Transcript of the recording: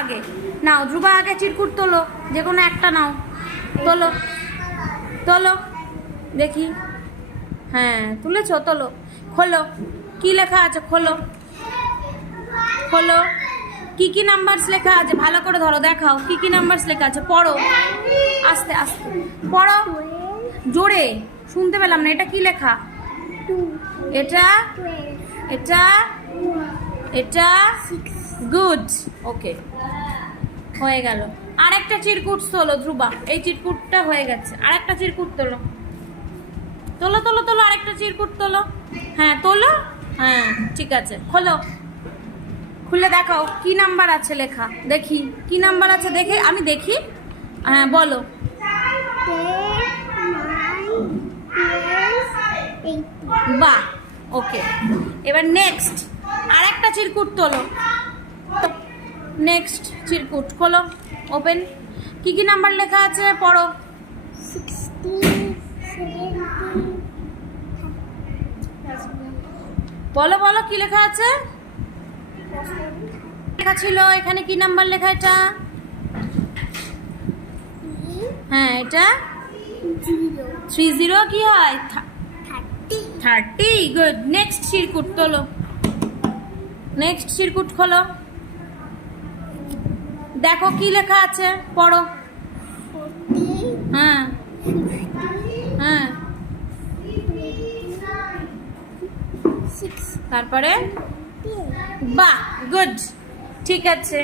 আগে নাও, ধ্রুবা আগে চিরকুট তোলো, যে কোনো একটা নাও, তোলো তোলো দেখি। হ্যাঁ তুলেছো, তোলো, খোলো, কি লেখা আছে খোলো, খোলো, কি কি নাম্বারস লেখা আছে ভালো করে ধরো, দেখাও কি কি নাম্বারস লেখা আছে, পড়ো আস্তে আস্তে পড়ো, জোরে শুনতে পেলাম না। এটা কি লেখা? এটা এটা এটা গুড, ওকে হয়ে গেল। আরেকটা চিরকুট তোলো ধ্রুবা, এই চিরকুটটা হয়ে গেছে, আরেকটা চিরকুট তোলো, তোলো তোলো তোলো, আরেকটা চিরকুট তোলো, হ্যাঁ তোলো, হ্যাঁ ঠিক আছে, খোলো, খুলে দেখাও কি নাম্বার আছে লেখা, দেখি কি নাম্বার আছে, দেখে আমি দেখি, হ্যাঁ বলো। বাহ, ওকে। এবার নেক্সট আরেকটা চিরকুট তোলো, নেক্সট চিরকুট খোলো, ওপেন, কি কি নাম্বার লেখা আছে পড়ো। 60, 70, বলো বলো কি লেখা আছে, লেখা ছিল এখানে কি নাম্বার লেখা এটা? হ্যাঁ এটা 30, কি হয় 30, গুড। নেক্সট চিরকুট তোলো, নেক্সট চিরকুট খোলো, দেখো কি লেখা আছে পড়ো। হ্যাঁ হ্যাঁ, তারপরে বাহ, গুড, ঠিক আছে।